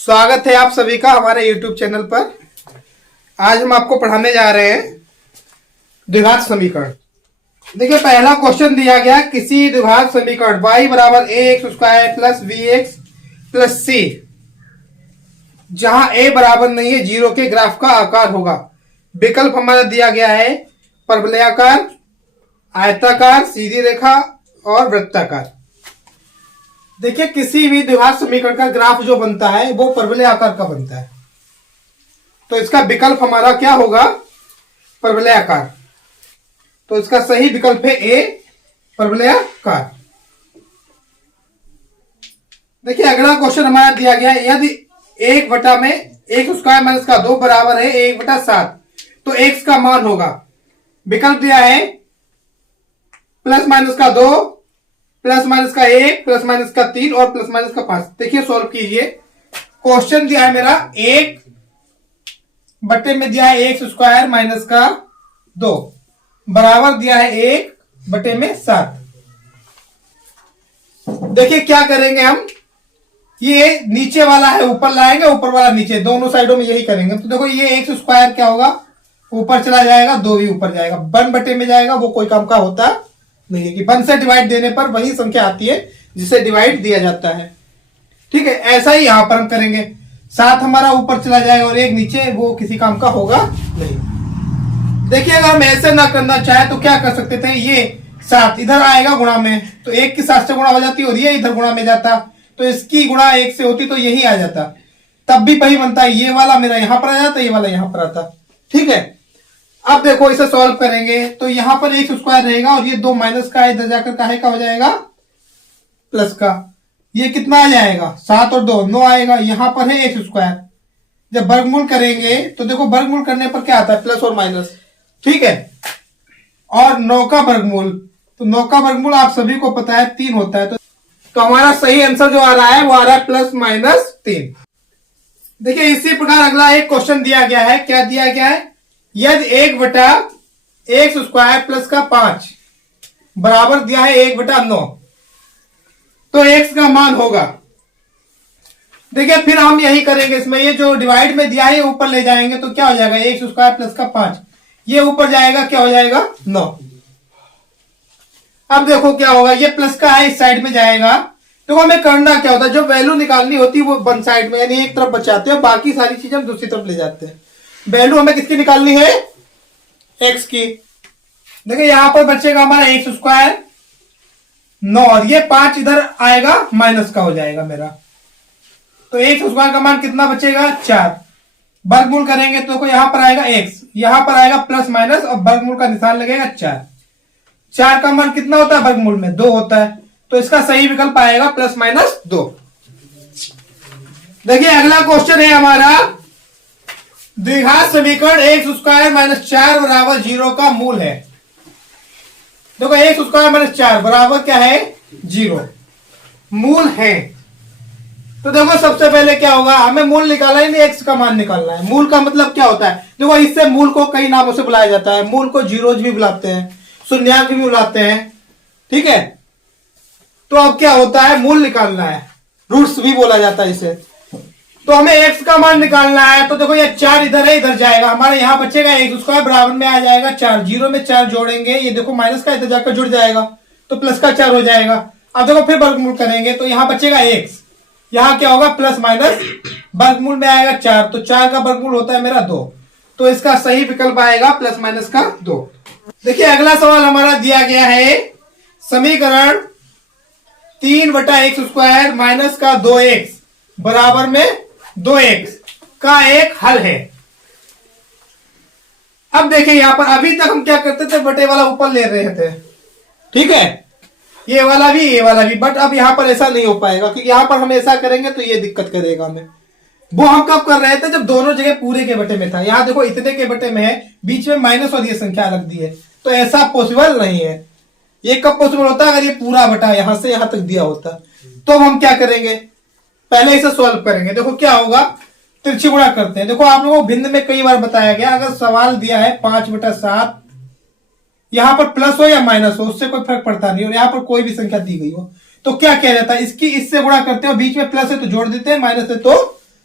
स्वागत है आप सभी का हमारे YouTube चैनल पर। आज हम आपको पढ़ाने जा रहे हैं द्विघात समीकरण। देखिए, पहला क्वेश्चन दिया गया, किसी द्विघात समीकरण y बराबर ax square plus bx plus c जहां a बराबर नहीं है 0 के ग्राफ का आकार होगा। विकल्प हमारा दिया गया है परवलयाकार, आयताकार, सीधी रेखा और वृत्ताकार। देखिए, किसी भी द्विघात समीकरण का ग्राफ जो बनता है वो परवलय आकार का बनता है, तो इसका विकल्प हमारा क्या होगा? परवलय आकार। तो इसका सही विकल्प है ए, परवलय आकार। देखिए, अगला क्वेश्चन हमारा दिया गया है, यदि 1 में x स्क्वायर माइनस का 2 बराबर है 1/7 तो x का मान होगा। विकल्प दिया है प्लस माइनस का 2, प्लस माइनस का 1, प्लस माइनस का 3 और प्लस माइनस का 5। देखिए, सॉल्व कीजिए। क्वेश्चन दिया है मेरा 1 में दिया है x स्क्वायर माइनस का 2 बराबर दिया है 1/7। देखिए क्या करेंगे हम, ये नीचे वाला है ऊपर लाएंगे, ऊपर वाला नीचे, दोनों साइडों में यही करेंगे। तो देखो, ये x स्क्वायर क्या होगा, ऊपर चला जाएगा, 2 भी ऊपर जाएगा, 1 में जाएगा। वो कोई काम का होता नहीं है कि 1 से डिवाइड देने पर वही संख्या आती है जिसे डिवाइड दिया जाता है। ठीक है, ऐसा ही यहां पर हम करेंगे। 7 हमारा ऊपर चला जाएगा और 1 नीचे, वो किसी काम का होगा नहीं। देखिए, अगर हम ऐसे ना करना चाहे तो क्या कर सकते थे, ये 7 इधर आएगा गुणा में, तो 1 की 7 से गुणा हो जाती और ये इधर गुणा में जाता, तो इसकी गुणा 1 से होती तो यही आ जाता, तब भी वही बनता है। ये वाला मेरा यहां पर आ जाता, ये वाला यहां पर आता। ठीक है, अब देखो इसे सॉल्व करेंगे तो यहां पर x स्क्वायर रहेगा और ये 2 माइनस का इधर जाकर काहे का हो जाएगा, प्लस का। ये कितना आ जाएगा, 7 और 2 9 आएगा। यहां पर है x स्क्वायर, जब वर्गमूल करेंगे तो देखो वर्गमूल करने पर क्या आता है, प्लस और माइनस। ठीक है, और 9 का वर्गमूल, तो 9 का वर्गमूल आप सभी को पता है 3 होता है। तो हमारा सही आंसर जो आ रहा है वो आ रहा है +-3। देखिए, इसी प्रकार अगला एक क्वेश्चन दिया गया है। क्या दिया गया है, यदि 1/x स्क्वायर प्लस का 5 बराबर दिया है 1/9 तो x का मान होगा। देखिए, फिर हम यही करेंगे इसमें, ये जो डिवाइड में दिया है ऊपर ले जाएंगे तो क्या हो जाएगा, x स्क्वायर प्लस का 5, ये ऊपर जाएगा, क्या हो जाएगा 9। अब देखो क्या होगा, ये प्लस का है इस साइड में जाएगा, तो हमें करना क्या होता है, जो वैल्यू निकालनी होती है वो वन साइड में यानी एक तरफ बचाते हैं, बाकी सारी चीजें हम दूसरी तरफ ले जाते हैं। वैल्यू हमें किसकी निकालनी है, x की। देखिए, यहां पर बचेगा हमारा x स्क्वायर 9 और ये 5 इधर आएगा, माइनस का हो जाएगा मेरा। तो x स्क्वायर का मान कितना बचेगा, 4। वर्गमूल करेंगे तो यहां पर आएगा x, यहां पर आएगा प्लस माइनस और वर्गमूल का निशान लगेगा 4। 4 का मान कितना होता है वर्गमूल में, 2 होता है, तो इसका सही विकल्प आएगा +-2। देखिए, अगला क्वेश्चन है हमारा, द्विघात समीकरण x स्क्वायर माइनस 4 बराबर 0 का मूल है। देखो, x स्क्वायर माइनस 4 बराबर क्या है, 0 मूल है। तो देखो, सबसे पहले क्या होगा, हमें मूल निकालना ही नहीं, x का मान निकालना है। मूल का मतलब क्या होता है, देखो इससे मूल को कई नामों से बुलाया जाता है। मूल को जीरोज भी बुलाते हैं, शून्यांक भी बुलाते हैं। ठीक है, तो अब क्या होता है, मूल निकालना है, रूट्स भी बोला जाता है इसे। तो हमें x का मान निकालना है, तो देखो ये 4 इधर है, इधर जाएगा, हमारे यहां बचेगा x स्क्वायर बराबर में आ जाएगा 4, 0 में 4 जोड़ेंगे, ये देखो माइनस का इधर जाकर जुड़ जाएगा तो प्लस का 4 हो जाएगा। अब देखो फिर वर्गमूल करेंगे तो यहां बचेगा x, यहां क्या होगा प्लस माइनस, वर्गमूल में आएगा 4, तो 4 का वर्गमूल होता है मेरा 2, तो इसका सही विकल्प आएगा +-2। देखिए, अगला सवाल हमारा दिया गया है, समीकरण 3/x स्क्वायर माइनस का 2x बराबर में 2x का एक हल है। अब देखिए, यहां पर अभी तक हम क्या करते थे, बटे वाला ऊपर ले रहे थे। ठीक है, ये वाला भी ये वाला भी, बट अब यहां पर ऐसा नहीं हो पाएगा, क्योंकि यहां पर हम ऐसा करेंगे तो ये दिक्कत करेगा हमें। वो हम कब कर रहे थे, जब दोनों जगह पूरे के बटे में था। यहां देखो इतने के बटे में है, बीच में माइनस और ये संख्या रख दी है, तो ऐसा पॉसिबल नहीं है। ये कब पॉसिबल होता है, अगर ये पूरा बटा यहां से यहां तक दिया होता। तो हम क्या करेंगे, पहले इसे सॉल्व करेंगे। देखो क्या होगा, तिरछी गुणा करते हैं। देखो, आप लोगों को भिन्न में कई बार बताया गया, अगर सवाल दिया है 5/7, यहां पर प्लस हो या माइनस हो उससे कोई फर्क पड़ता नहीं, और यहां पर कोई भी संख्या दी गई हो तो क्या किया जाता है, इसकी इससे गुणा करते हैं, बीच में प्लस है तो जोड़ देते हैं, माइनस है तो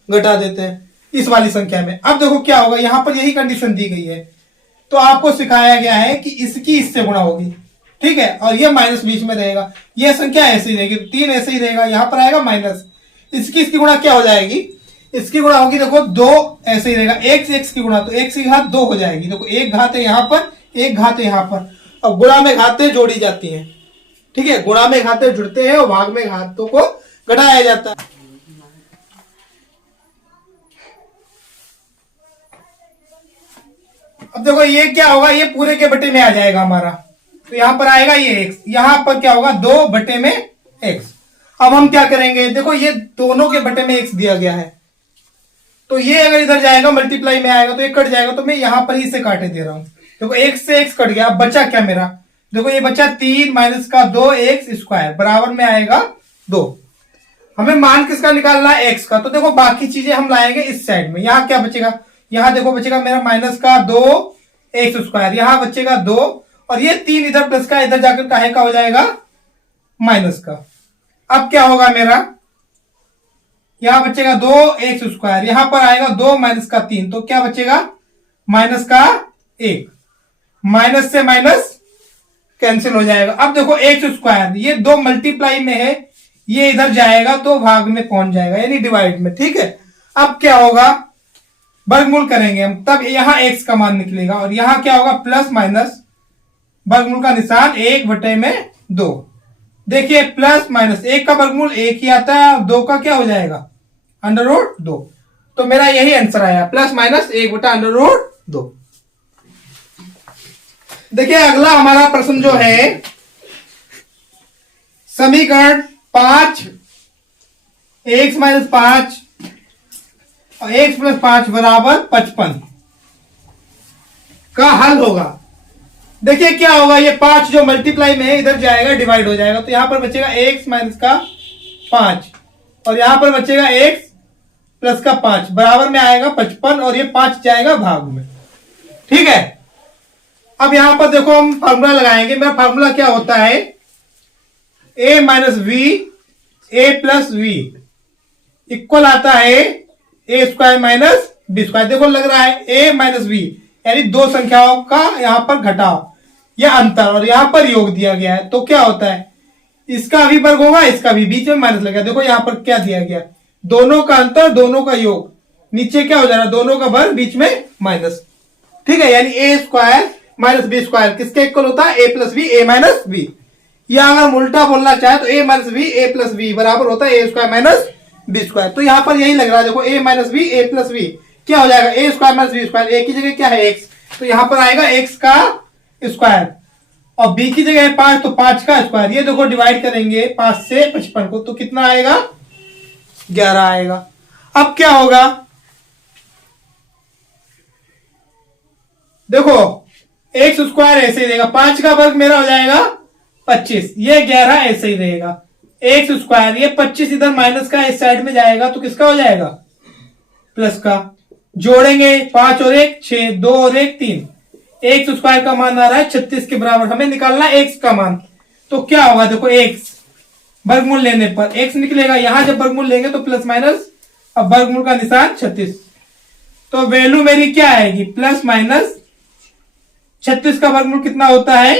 घटा देते हैं इस वाली संख्या में। अब देखो क्या होगा, यहां पर यही कंडीशन दी गई है, तो आपको सिखाया गया है कि इसकी इससे गुणा होगी, ठीक है, और ये माइनस बीच में रहेगा, ये संख्या ऐसे ही रहेगी, 3 ऐसे ही रहेगा, यहां पर आएगा माइनस, इसकी गुणा क्या हो जाएगी, इसकी गुणा होगी, देखो 2 ऐसे ही रहेगा, x की गुणा, तो x की घात 2 हो जाएगी, देखो एक घात है यहां पर, एक घात है यहां पर, और गुणा में घातें जोड़ी जाती हैं, ठीक है, गुणा में घातें जुड़ते हैं और भाग में घातों को घटाया जाता है। अब देखो ये क्या होगा, ये पूरे के बटे में आ जाएगा हमारा, तो यहां पर आएगा ये x, यहां पर क्या होगा 2 बटे में x। अब हम क्या करेंगे, देखो ये दोनों के बटे में x दिया गया है, तो ये अगर इधर जाएगा मल्टीप्लाई में आएगा तो ये कट जाएगा, तो मैं यहां पर ही से काटे दे रहा हूं, देखो x से x कट गया, अब बचा क्या मेरा, देखो ये बचा 3 माइनस का 2x² बराबर में आएगा 2। हमें मान किसका निकालना है, x का, तो देखो बाकी चीजें हम लाएंगे इस साइड में, यहां क्या बचेगा, यहां देखो बचेगा मेरा माइनस का 2x², यहां बचेगा 2, और ये 3 इधर प्लस का इधर जाकर काहे का हो जाएगा, माइनस का। अब क्या होगा मेरा, यहां बचेगा 2x², यहां पर आएगा 2 माइनस का 3, तो क्या बचेगा, माइनस का 1, माइनस से माइनस कैंसिल हो जाएगा। अब देखो x², ये 2 मल्टीप्लाई में है, ये इधर जाएगा तो भाग में पहुंच जाएगा, यानी डिवाइड में, ठीक है। अब क्या होगा, वर्गमूल करेंगे हम, तब यहां x का मान निकलेगा, और यहां क्या होगा, प्लस माइनस वर्गमूल का निशान 1/2। देखिए प्लस माइनस 1 का वर्गमूल 1 ही आता है, और 2 का क्या हो जाएगा, √2, तो मेरा यही आंसर आया, प्लस माइनस 1/√2। देखिए अगला हमारा प्रश्न जो है, समीकरण 5 x - 5 और x + 5 बराबर 55 का हल होगा। देखिए क्या होगा, ये 5 जो मल्टीप्लाई में है इधर जाएगा डिवाइड हो जाएगा, तो यहां पर बचेगा x - का 5 और यहां पर बचेगा x + का 5 बराबर में आएगा 55, और ये 5 जाएगा भाग में, ठीक है। अब यहां पर देखो हम फार्मूला लगाएंगे, मेरा फार्मूला क्या होता है, a - v a + v equal आता है a² - b²। देखो लग रहा है a - v यानी दो संख्याओं का यहां पर घटाव या अंतर, और यहां पर योग दिया गया है, तो क्या होता है, इसका भी वर्ग होगा, इसका भी, बीच में माइनस लगा, देखो यहां पर क्या दिया गया, दोनों का अंतर, दोनों का योग, नीचे क्या हो जा रहा है, दोनों का वर्ग, बीच में माइनस, ठीक है, यानी a² - b² किसके इक्वल होता है, a + v a - v, या अगर हम उल्टा बोलना चाहे तो a - v a + v बराबर होता है a² - b²। तो यहां पर यही लग रहा है, देखो a - v a + v क्या हो जाएगा, a² - b², a की जगह क्या है x, तो यहां पर आएगा x का स्क्वायर, और b की जगह है 5 तो 5 का स्क्वायर, ये देखो डिवाइड करेंगे 5 से 55 को, तो कितना आएगा, 11 आएगा। अब क्या होगा, देखो x² ऐसे ही रहेगा, 5 का वर्ग मेरा हो जाएगा 25, ये 11 ऐसे ही रहेगा, x², ये 25 इधर माइनस का इस साइड में जाएगा, तो किसका हो जाएगा, प्लस का, जोड़ेंगे 5 और 1 6, 2 और 1 3, x² का मान आ रहा है 36 के बराबर, हमें निकालना है x का मान, तो क्या होगा, देखो x वर्गमूल लेने पर x निकलेगा, यहां जब वर्गमूल लेंगे तो प्लस माइनस, अब वर्गमूल का निशान 36, तो वैल्यू मेरी क्या आएगी, प्लस माइनस 36 का वर्गमूल कितना होता है,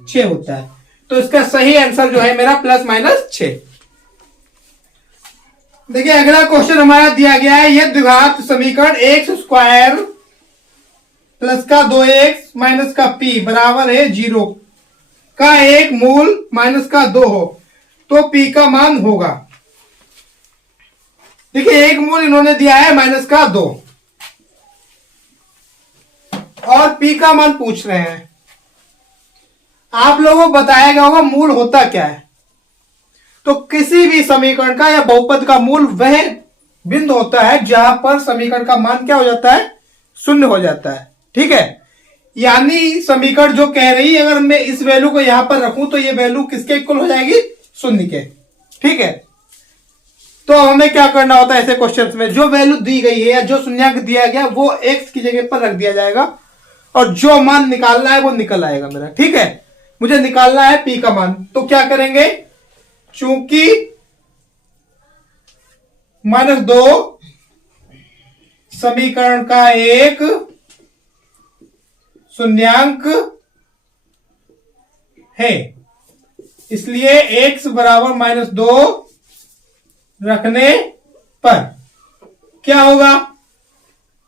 6 होता है, तो इसका सही आंसर जो है मेरा प्लस माइनस 6। देखिए अगला क्वेश्चन हमारा दिया गया है, यह द्विघात समीकरण x² + का 2x - का p बराबर है 0 का एक मूल - का 2 हो, तो p का मान होगा। देखिए एक मूल इन्होंने दिया है -2 और p का मान पूछ रहे हैं। आप लोगों को बताया गया होगा मूल होता क्या है, तो किसी भी समीकरण का या बहुपद का मूल वह बिंदु होता है जहां पर समीकरण का मान क्या हो जाता है, 0 हो जाता है, ठीक है। यानी समीकरण जो कह रही है, अगर मैं इस वैल्यू को यहां पर रखूं तो ये वैल्यू किसके इक्वल हो जाएगी, 0 के, ठीक है। तो हमें क्या करना होता है ऐसे क्वेश्चंस में, जो वैल्यू दी गई है या जो शून्यंक दिया गया वो x की जगह पर रख दिया जाएगा, और जो मान निकालना है वो निकल आएगा मेरा, ठीक है। मुझे निकालना है p का मान, तो क्या करेंगे, चूंकि -2 समीकरण का एक शून्यांक है, इसलिए x बराबर -2 रखने पर क्या होगा?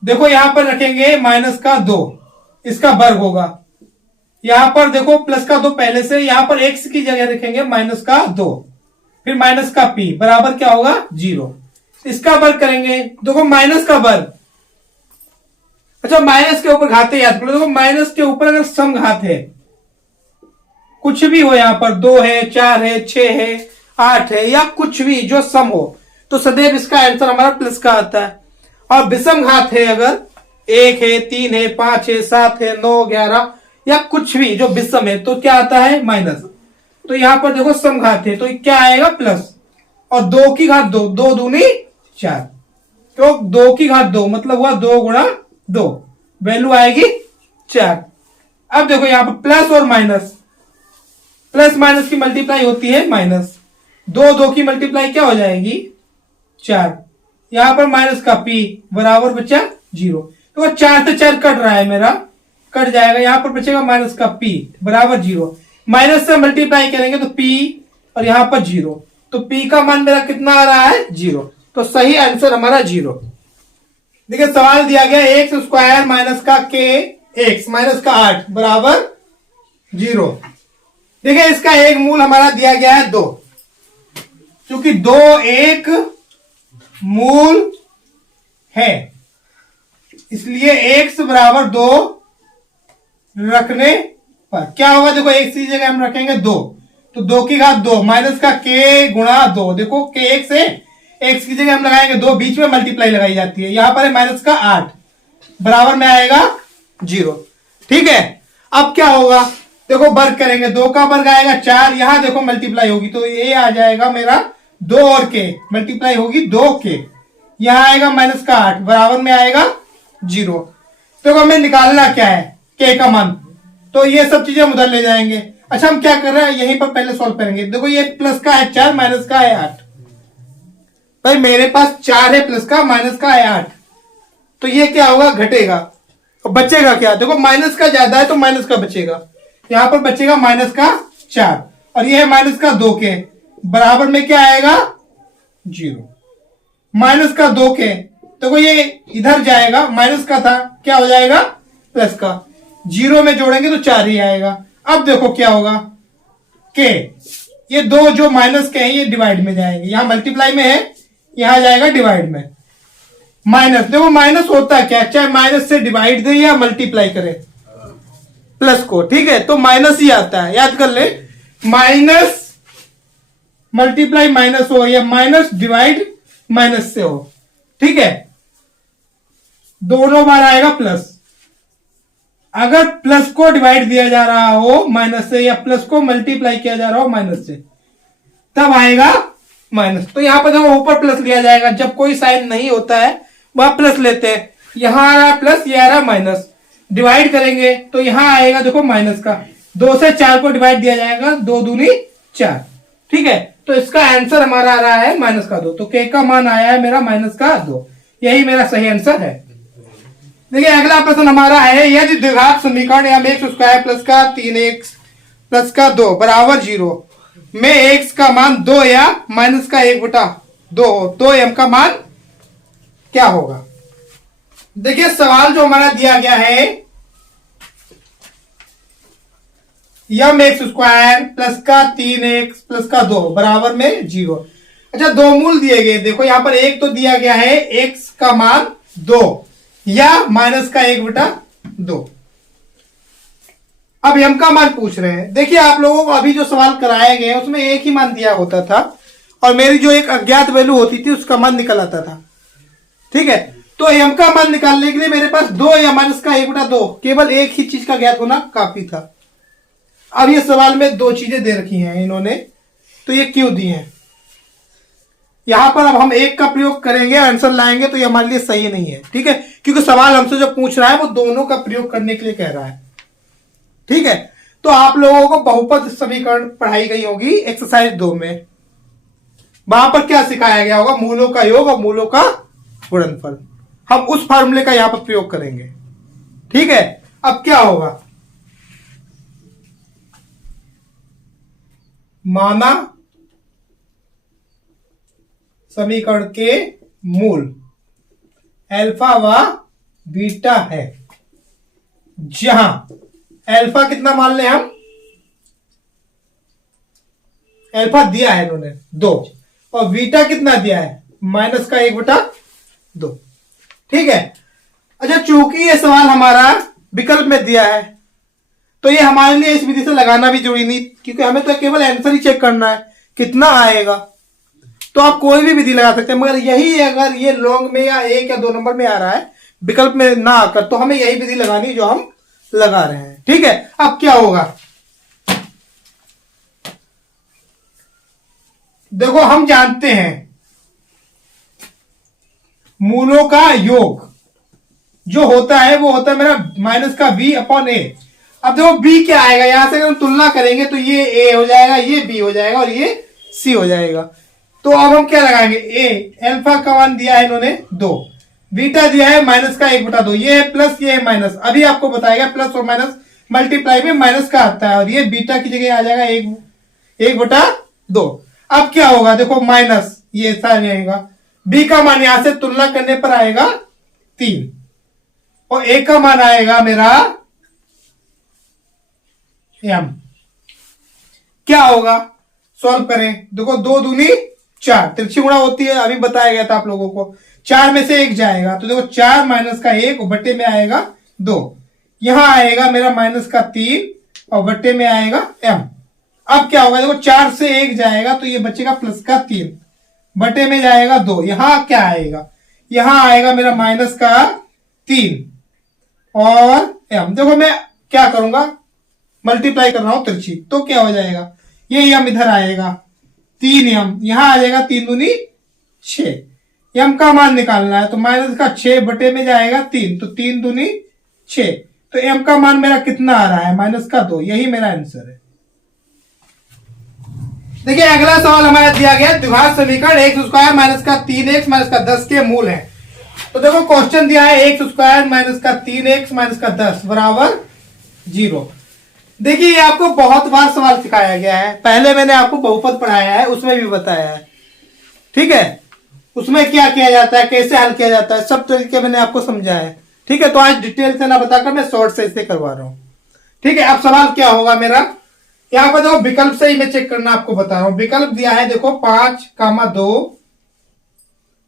देखो यहां पर रखेंगे -2, इसका वर्ग होगा। यहां पर देखो +2 पहले से, यहां पर x की जगह रखेंगे -2, फिर -p बराबर क्या होगा? 0। इसका वर्ग करेंगे, देखो माइनस का वर्ग, अच्छा माइनस के ऊपर घाते याद करो। देखो माइनस के ऊपर अगर सम घात है, कुछ भी हो, यहां पर 2 है, 4 है, 6 है, 8 है, या कुछ भी जो सम हो, तो सदैव इसका आंसर हमारा प्लस का आता है। और विषम घात है, अगर 1 है, 3 है, 5 है, 7 है, 9, 11 या कुछ भी जो विषम है, तो क्या आता है? माइनस। तो यहां पर देखो सम घात है, तो क्या आएगा? प्लस। और 2 की घात 2, 2 दूनी 4, तो 2 की घात 2 मतलब हुआ 2 गुणा 2, वैल्यू आएगी 4। अब देखो यहां पर प्लस और माइनस, प्लस माइनस की मल्टीप्लाई होती है माइनस, 2 की मल्टीप्लाई क्या हो जाएगी? 4। यहां पर माइनस का p बराबर बचा 0, तो 4 से 4 कट रहा है मेरा, कट जाएगा। यहां पर बचेगा माइनस का p बराबर 0, माइनस से मल्टीप्लाई करेंगे तो p और यहां पर 0, तो p का मान मेरा कितना आ रहा है? 0। तो सही आंसर हमारा 0। देखिए सवाल दिया गया x² माइनस का k x माइनस का 8 बराबर 0। देखिए इसका एक मूल हमारा दिया गया है 2, क्योंकि 2 एक मूल है, इसलिए x बराबर 2 रखने पर क्या होगा? देखो x की जगह हम रखेंगे 2, तो 2 की घात 2 माइनस का k गुणा 2, देखो k x है, x की जगह हम लगाएंगे 2, बीच में मल्टीप्लाई लगाई जाती है, यहां पर है माइनस का 8 बराबर में आएगा 0। ठीक है, अब क्या होगा? देखो वर्ग करेंगे, 2 का वर्ग आएगा 4, यहां देखो मल्टीप्लाई होगी, तो ये आ जाएगा मेरा 2 और k मल्टीप्लाई होगी 2k, यहां आएगा माइनस का 8 बराबर में आएगा 0। तो हमें निकालना क्या है? k का मान, तो ये सब चीजें हम उधर ले जाएंगे। अच्छा हम क्या कर रहे हैं, यहीं पर पहले सॉल्व करेंगे। देखो ये प्लस का है 4, माइनस का है 8, भाई मेरे पास 4 है प्लस का, माइनस का है 8, तो ये क्या होगा? घटेगा। तो बचेगा क्या? देखो माइनस का ज्यादा है तो माइनस का बचेगा, यहां पर बचेगा माइनस का 4, और ये है माइनस का 2k बराबर में क्या आएगा? 0। माइनस का 2k, देखो ये इधर जाएगा, माइनस का था, क्या हो जाएगा? प्लस का, 0 में जोड़ेंगे तो 4 ही आएगा। अब देखो क्या होगा? k, ये 2 जो माइनस के हैं ये डिवाइड में जाएंगे, यहां मल्टीप्लाई में है, यहां जाएगा डिवाइड में। माइनस, देखो माइनस होता है क्या? चाहे माइनस से डिवाइड दे या मल्टीप्लाई करे प्लस को, ठीक है, तो माइनस ही आता है, याद कर ले। माइनस मल्टीप्लाई माइनस हो, या माइनस डिवाइड माइनस से हो, ठीक है, दोनों बार आएगा प्लस। अगर प्लस को डिवाइड दिया जा रहा हो माइनस से, या प्लस को मल्टीप्लाई किया जा रहा हो माइनस से, तब आएगा माइनस। तो यहां पर देखो ऊपर प्लस लिया जाएगा, जब कोई साइन नहीं होता है वहां प्लस लेते हैं, यहां आ रहा है प्लस, ये आ रहा है माइनस, डिवाइड करेंगे तो यहां आएगा देखो माइनस का, 2 से 4 को डिवाइड दिया जाएगा, 2 दूनी 4, ठीक है, तो इसका आंसर हमारा आ रहा है माइनस का 2, तो k का मान आया है मेरा माइनस का 2, यही मेरा सही आंसर है। देखिए अगला प्रश्न हमारा है, यदि द्विघात समीकरण या x² प्लस का 3x प्लस का 2 बराबर 0 में x का मान 2 या माइनस का 1/2 हो, तो m का मान क्या होगा? देखिए सवाल जो हमारा दिया गया है, x² प्लस का 3x प्लस का 2 बराबर में 0। अच्छा दो मूल दिए गए, देखो यहां पर एक तो दिया गया है x का मान 2 या माइनस का 1/2। अब m का मान पूछ रहे हैं। देखिए आप लोगों को अभी जो सवाल कराए गए उसमें एक ही मान दिया होता था, और मेरी जो एक अज्ञात वैल्यू होती थी उसका मान निकल आता था, ठीक है। तो m का मान निकालने के लिए मेरे पास 2 या माइनस का 1/2, केवल एक ही चीज का ज्ञात होना काफी था। अब ये सवाल में 2 चीजें दे रखी हैं इन्होंने, तो ये क्यों दी हैं? यहां पर अब हम एक का प्रयोग करेंगे, आंसर लाएंगे, तो ये हमारे लिए सही नहीं है, ठीक है, क्योंकि सवाल हमसे जो पूछ रहा है वो दोनों का प्रयोग करने के लिए कह रहा है, ठीक है। तो आप लोगों को बहुपद समीकरण पढ़ाई गई होगी एक्सरसाइज 2 में, वहां पर क्या सिखाया गया होगा? मूलों का योग और मूलों का गुणनफल। हम उस फार्मूले का यहां पर प्रयोग करेंगे। ठीक है, अब क्या होगा, माना समीकरण के मूल अल्फा व बीटा है, जहां अल्फा कितना मान ले हम, अल्फा दिया है इन्होंने 2 और बीटा कितना दिया है -1/2। ठीक है। अच्छा, चूंकि ये सवाल हमारा विकल्प में दिया है तो ये हमारे लिए इस विधि से लगाना भी जरूरी नहीं, क्योंकि हमें तो केवल आंसर ही चेक करना है कितना आएगा। तो आप कोई भी विधि लगा सकते हैं, मगर यही अगर ये लॉन्ग में या 1 या 2 नंबर में आ रहा है विकल्प में ना आकर, तो हमें यही विधि लगानी जो हम लगा रहे हैं। ठीक है, अब क्या होगा, देखो हम जानते हैं मूलों का योग जो होता है वो होता है मेरा -v/a। अब देखो b क्या आएगा, यहां से अगर हम तुलना करेंगे तो ये a हो जाएगा, ये b हो जाएगा और ये c हो जाएगा। तो अब हम क्या लगाएंगे, a अल्फा का मान दिया है इन्होंने 2, बीटा दिया है -1/2, ये है प्लस ये है माइनस। अभी आपको बताएगा प्लस और माइनस मल्टीप्लाई में माइनस का आता है, और ये बीटा की जगह आ जाएगा 1/2। अब क्या होगा, देखो माइनस ये ऐसा आएगा, b का मान यहां से तुलना करने पर आएगा 3 और a का मान आएगा मेरा m। क्या होगा, सॉल्व करें, देखो 2 दूनी 4, तिरछी गुणा होती है, अभी बताया गया था आप लोगों को। 4 में से 1 जाएगा तो देखो 4 माइनस का 1 और बट्टे में आएगा 2, यहां आएगा मेरा -3 और बट्टे में आएगा m। अब क्या होगा, देखो 4 से 1 जाएगा तो ये बचेगा +3, बटे में जाएगा 2, यहां क्या आएगा, यहां आएगा मेरा -3 और m। देखो मैं क्या करूंगा, मल्टीप्लाई कर रहा हूं तिरछी, तो क्या हो जाएगा, ये m इधर आएगा 3m, यहां आ जाएगा 3 दूनी 6, m का मान निकालना है तो -6 बटे में जाएगा 3, तो 3 दूनी 6, तो m का मान मेरा कितना आ रहा है -2। यही मेरा आंसर है। देखिए अगला सवाल हमारा दिया गया द्विघात समीकरण x² - 3x - 10 के मूल है। तो देखो क्वेश्चन दिया है x² - 3x - 10 बराबर 0। देखिए ये आपको बहुत बार सवाल सिखाया गया है, पहले मैंने आपको बहुपद पढ़ाया है, उसमें भी बताया है। ठीक है, उसमें क्या किया जाता है, कैसे हल किया जाता है, सब तरीके मैंने आपको समझाया है। ठीक है, तो आज डिटेल से ना बताकर मैं शॉर्ट से इसे करवा रहा हूं। ठीक है, अब सवाल क्या होगा मेरा, यहां पर देखो विकल्प से ही मैं चेक करना आपको बता रहा हूं। विकल्प दिया है देखो 5,2,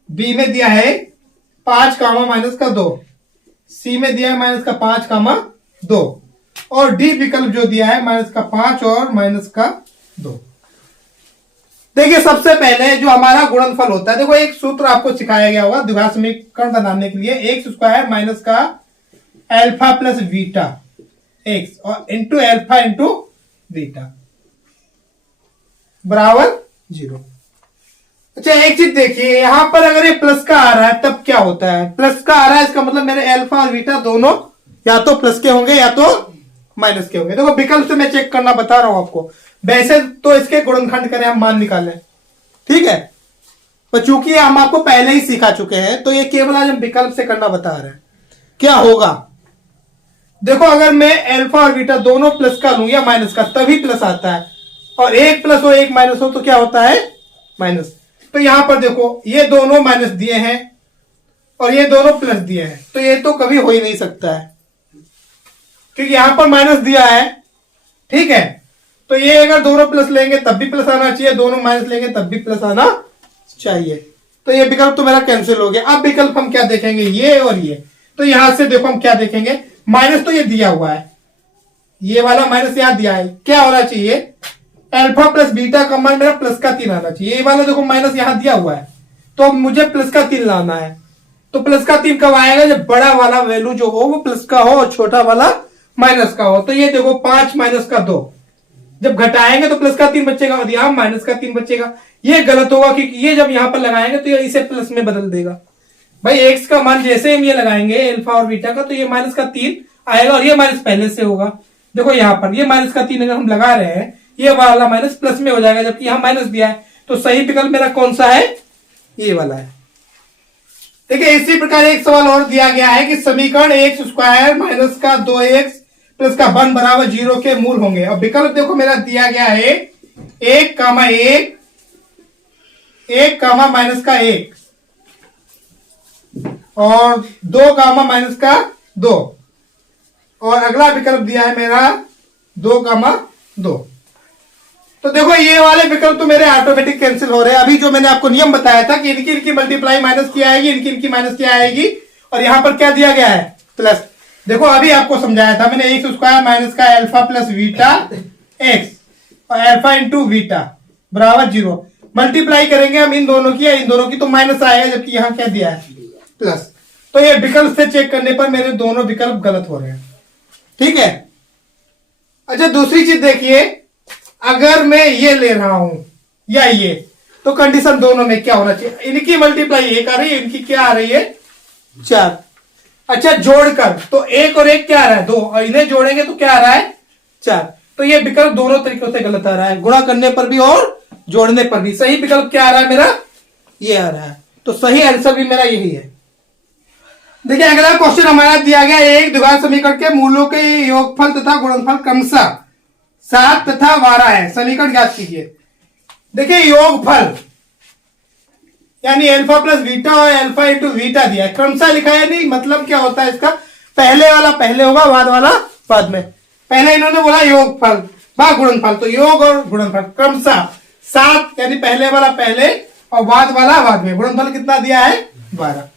बी में दिया है 5,-2, सी में दिया है -5,2 और डी विकल्प जो दिया है -5 और -2। देखिए सबसे पहले जो हमारा गुणनफल होता है, देखो एक सूत्र आपको सिखाया गया होगा द्विघात समीकरण बनाने के लिए, x² - alpha plus beta x और इंटू अल्फा इंटू बीटा बराबर 0। अच्छा एक चीज देखिए, यहां पर अगर ये प्लस का आ रहा है तब क्या होता है, प्लस का आ रहा है इसका मतलब मेरे अल्फा और बीटा दोनों या तो प्लस के होंगे या तो माइनस के होंगे। देखो विकल्प से मैं चेक करना बता रहा हूं आपको, वैसे तो इसके गुणनखंड करें हम मान निकालें, ठीक है, पर चूंकि हम आपको पहले ही सिखा चुके हैं तो ये केवल आज हम विकल्प से करना बता रहे हैं। क्या होगा, देखो अगर मैं अल्फा और बीटा दोनों प्लस का लूं या माइनस का तभी प्लस आता है, और एक प्लस हो एक माइनस हो तो क्या होता है माइनस। तो यहां पर देखो ये दोनों माइनस दिए हैं और ये दोनों प्लस दिए हैं, तो ये तो कभी हो ही नहीं सकता है क्योंकि यहां पर माइनस दिया है। ठीक है, तो ये अगर दोनों प्लस लेंगे तब भी प्लस आना चाहिए, दोनों माइनस लेंगे तब भी प्लस आना चाहिए, तो ये विकल्प तो मेरा कैंसिल हो गया। अब विकल्प हम क्या देखेंगे, ये और ये, तो यहां से देखो हम क्या देखेंगे, माइनस तो ये दिया हुआ है, ये वाला माइनस यहां दिया है, क्या होना चाहिए अल्फा प्लस बीटा का मान मेरा प्लस का 3 आना चाहिए, ये वाला देखो माइनस यहां दिया हुआ है, तो अब मुझे प्लस का 3 लाना है। तो प्लस का 3 कब आएगा, जब बड़ा वाला वैल्यू जो हो वो प्लस का हो और छोटा वाला माइनस का हो। तो ये देखो 5 माइनस का 2, जब घटाएंगे तो प्लस का 3 बचेगा और यहां माइनस का 3 बचेगा। ये गलत होगा क्योंकि ये जब यहां पर लगाएंगे तो ये इसे प्लस में बदल देगा। भाई एक्स का मान जैसे हम ये लगाएंगे अल्फा और बीटा का, तो ये माइनस का 3 आएगा और ये माइनस पहले से होगा। देखो यहां पर ये माइनस का 3 अगर हम लगा रहे हैं, ये वाला माइनस प्लस में हो जाएगा, जबकि यहां माइनस दिया है। तो सही विकल्प मेरा कौन सा है, ये वाला है। देखिए इसी प्रकार एक सवाल और दिया गया है कि समीकरण एक्स स्क्वायर माइनस का 2x प्लस का 1 बराबर 0 के मूल होंगे। और विकल्प देखो मेरा दिया गया है 1 कामा 1, 1 कामा माइनस का 1 और 2 कामा माइनस का 2, और अगला विकल्प दिया है मेरा 2 कामा 2। तो देखो ये वाले विकल्प तो मेरे ऑटोमेटिक कैंसिल हो रहे हैं। अभी जो मैंने आपको नियम बताया था कि इनकी मल्टीप्लाई माइनस की आएगी, इनकी माइनस की आएगी, और यहां पर क्या दिया गया है प्लस। देखो अभी आपको समझाया था मैंने एक्स स्क्वायर माइनस का अल्फा प्लस बीटा एक्स और अल्फा इंटू बीटा बराबर 0। मल्टीप्लाई करेंगे हम इन दोनों की या इन दोनों की तो माइनस आएगा, जबकि यहां क्या दिया है प्लस। तो ये विकल्प से चेक करने पर मेरे दोनों विकल्प गलत हो रहे हैं। ठीक है। अच्छा दूसरी चीज देखिए, अगर मैं ये ले रहा हूं या ये, तो कंडीशन दोनों में क्या होना चाहिए, इनकी मल्टीप्लाई 1 आ रही है, इनकी क्या आ रही है 4। अच्छा जोड़कर तो 1 और 1 क्या आ रहा है 2, और इन्हें जोड़ेंगे तो क्या आ रहा है 4। तो ये विकल्प दोनों तरीकों से गलत आ रहा है, गुणा करने पर भी और जोड़ने पर भी। सही विकल्प क्या आ रहा है मेरा, ये आ रहा है। तो सही आंसर भी मेरा यही है। देखिए अगला क्वेश्चन हमारा दिया गया एक द्विघात समीकरण के मूलों के योगफल तथा गुणनफल क्रमशः 7 तथा 12 है, समीकरण ज्ञात कीजिए। देखिए योगफल यानी अल्फा प्लस बीटा और अल्फा इंटू बीटा दिया है, क्रमशः लिखा है नहीं, मतलब क्या होता है इसका, पहले वाला पहले होगा बाद वाला बाद में। पहले इन्होंने बोला योगफल बा गुणनफल, तो योग और गुणनफल क्रमशः 7 यानी पहले वाला पहले और बाद वाला बाद में। गुणनफल कितना दिया है 12।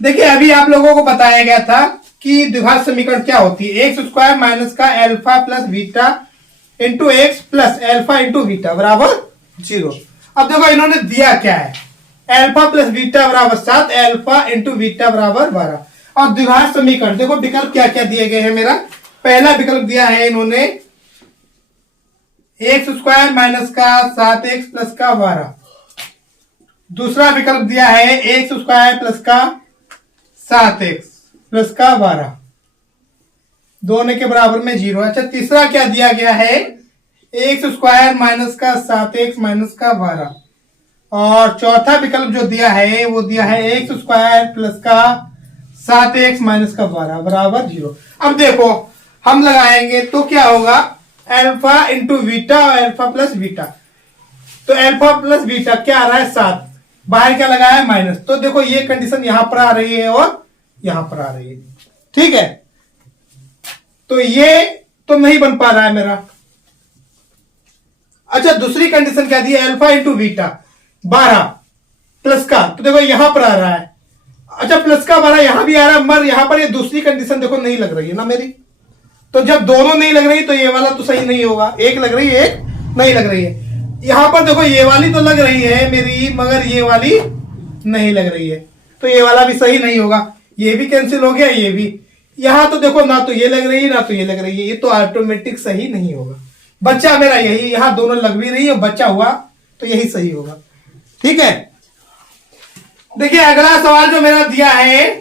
देखिए अभी आप लोगों को बताया गया था कि द्विघात समीकरण क्या होती है, एक्स स्क्वायर माइनस का alpha plus beta into x plus alpha into beta बराबर 0। अब देखो इन्होंने दिया क्या है, अल्फा प्लस बीटा बराबर 7, अल्फा इंटू बीटा बराबर 12। और द्विघात समीकरण देखो विकल्प क्या क्या दिए गए हैं। मेरा पहला विकल्प दिया है इन्होंने एक्स स्क्वायर माइनस का 7x प्लस का 12। दूसरा विकल्प दिया है एक्स स्क्वायर प्लस का 7x प्लस का 12, दोनों के बराबर में 0। अच्छा तीसरा क्या दिया गया है, एक्स स्क्वायर माइनस का 7x माइनस का 12। और चौथा विकल्प जो दिया है वो दिया है एक्स स्क्वायर प्लस का 7x माइनस का 12 बराबर 0। अब देखो हम लगाएंगे तो क्या होगा, अल्फा इंटू बीटा और अल्फा प्लस बीटा। तो अल्फा प्लस बीटा क्या आ रहा है 7, बाहर क्या लगाया है माइनस। तो देखो ये कंडीशन यहां पर आ रही है और यहां पर आ रही है। ठीक है, तो ये तो नहीं बन पा रहा है मेरा। अच्छा दूसरी कंडीशन क्या दी है, अल्फा इंटू बीटा 12 प्लस का, तो देखो यहां पर आ रहा है। अच्छा प्लस का 12 यहां भी आ रहा है, मगर यहां पर ये दूसरी कंडीशन देखो नहीं लग रही है ना मेरी। तो जब दोनों नहीं लग रही तो ये वाला तो सही नहीं होगा, एक लग रही है एक नहीं लग रही है। यहां पर देखो ये वाली तो लग रही है मेरी, मगर ये वाली नहीं लग रही है, तो ये वाला भी सही नहीं होगा। ये भी कैंसिल हो गया, ये भी। यहां तो देखो ना तो ये लग रही है ना तो ये लग रही है, ये तो ऑटोमेटिक सही नहीं होगा। बच्चा मेरा यही, यहां दोनों लग भी रही है, बच्चा हुआ तो यही सही होगा। ठीक है, देखिए अगला सवाल जो मेरा दिया है,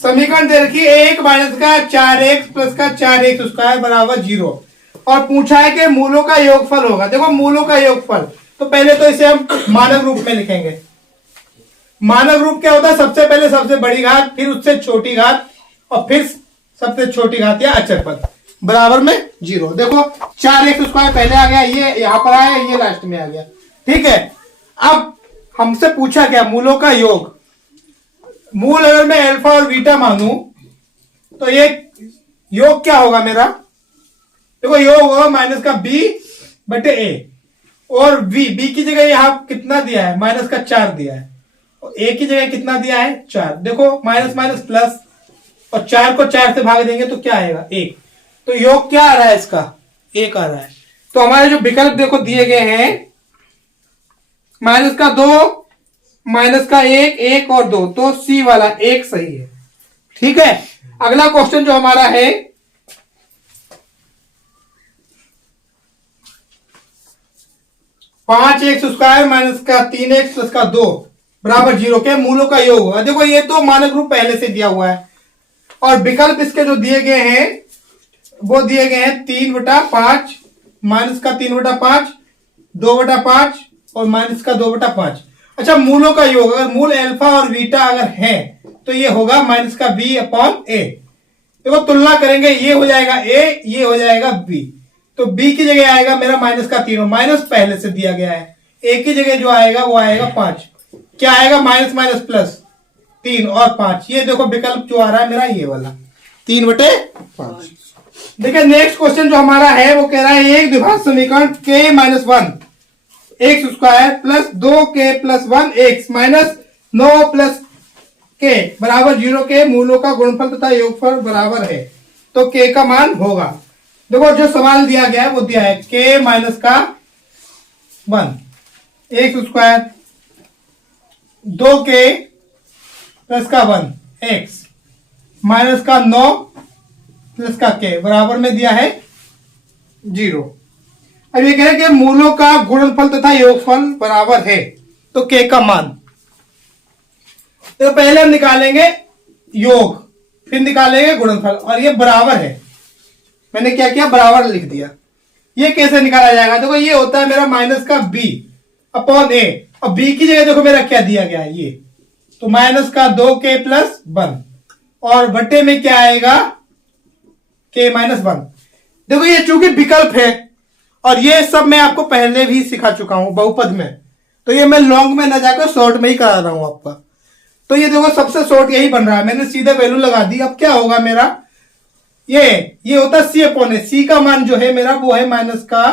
समीकरण दे रखी है 1 माइनस का 4x प्लस का 4x स्क्वायर बराबर 0, और पूछा है कि मूलों का योगफल होगा। देखो मूलों का योगफल, तो पहले तो इसे हम मानक रूप में लिखेंगे। मानक रूप क्या होता है, सबसे पहले सबसे बड़ी घात, फिर उससे छोटी घात, और फिर सबसे छोटी घात या अचर पद बराबर में 0। देखो 4x स्क्वायर पहले आ गया, ये यहां पर आया, ये लास्ट में आ गया। ठीक है, अब हमसे पूछा क्या, मूलों का योग। मूल अगर मैं अल्फा और बीटा मानूं तो ये योग क्या होगा मेरा, देखो योग होगा माइनस का b बटे a, और b की जगह यहां कितना दिया है, माइनस का 4 दिया है, और a की जगह कितना दिया है 4। देखो माइनस माइनस प्लस, और 4 को 4 से भाग देंगे तो क्या आएगा 1। तो योग क्या आ रहा है इसका 1 आ रहा है। तो हमारे जो विकल्प देखो दिए गए हैं, माइनस का 2, माइनस का 1, 1 और 2, तो सी वाला 1 सही है। ठीक है, अगला क्वेश्चन जो हमारा है, पांच एक्स स्क्वायर माइनस का 3x प्लस का 2 बराबर 0 के मूलों का योग होगा। देखो ये तो मानक रूप पहले से दिया हुआ है, और विकल्प इसके जो दिए गए हैं वो दिए गए हैं 3/5, माइनस का 3/5, 2/5 और माइनस का 2/5। अच्छा, मूलों का योग, अगर मूल अल्फा और बीटा अगर है तो ये होगा माइनस का बी अपॉन ए। देखो तुलना करेंगे, ये हो जाएगा ए, ये हो जाएगा बी, तो बी की जगह आएगा मेरा माइनस का तीनों, माइनस पहले से दिया गया है। ए की जगह जो आएगा वो आएगा 5, क्या आएगा माइनस माइनस प्लस 3 और 5। ये देखो विकल्प जो आ रहा है मेरा ये वाला 3/5। देखिए नेक्स्ट क्वेश्चन जो हमारा है वो कह रहा है एक द्विघात समीकरण k minus 1 x square plus 2k plus 1 x minus 9 plus k बराबर 0 के मूलों का गुणनफल तथा योगफल बराबर है, तो k का मान होगा। देखो जो सवाल दिया गया है वो दिया है k माइनस का 1 एक्स स्क्वायर 2k प्लस का 1 एक्स माइनस का 9 प्लस का k बराबर में दिया है 0। अब ये कह रहे हैं कि मूलों का गुणनफल तथा योगफल बराबर है, तो k का मान, तो पहले हम निकालेंगे योग, फिर निकालेंगे गुणनफल, और ये बराबर है। मैंने क्या किया, बराबर लिख दिया। ये कैसे निकाला जाएगा, देखो ये होता है मेरा माइनस का b अपॉन ए, और b की जगह देखो मेरा क्या दिया गया है ये, तो माइनस का 2k प्लस 1 और बट्टे में क्या आएगा k माइनस 1। देखो ये चूंकि विकल्प है और ये सब मैं आपको पहले भी सिखा चुका हूं बहुपद में, तो ये मैं लॉन्ग में ना जाकर शॉर्ट में ही करा रहा हूं आपका। तो ये देखो सबसे शॉर्ट यही बन रहा है, मैंने सीधे वैल्यू लगा दी। अब क्या होगा मेरा, ये होता है सी अपॉन ए, सी का मान जो है मेरा वो है माइनस का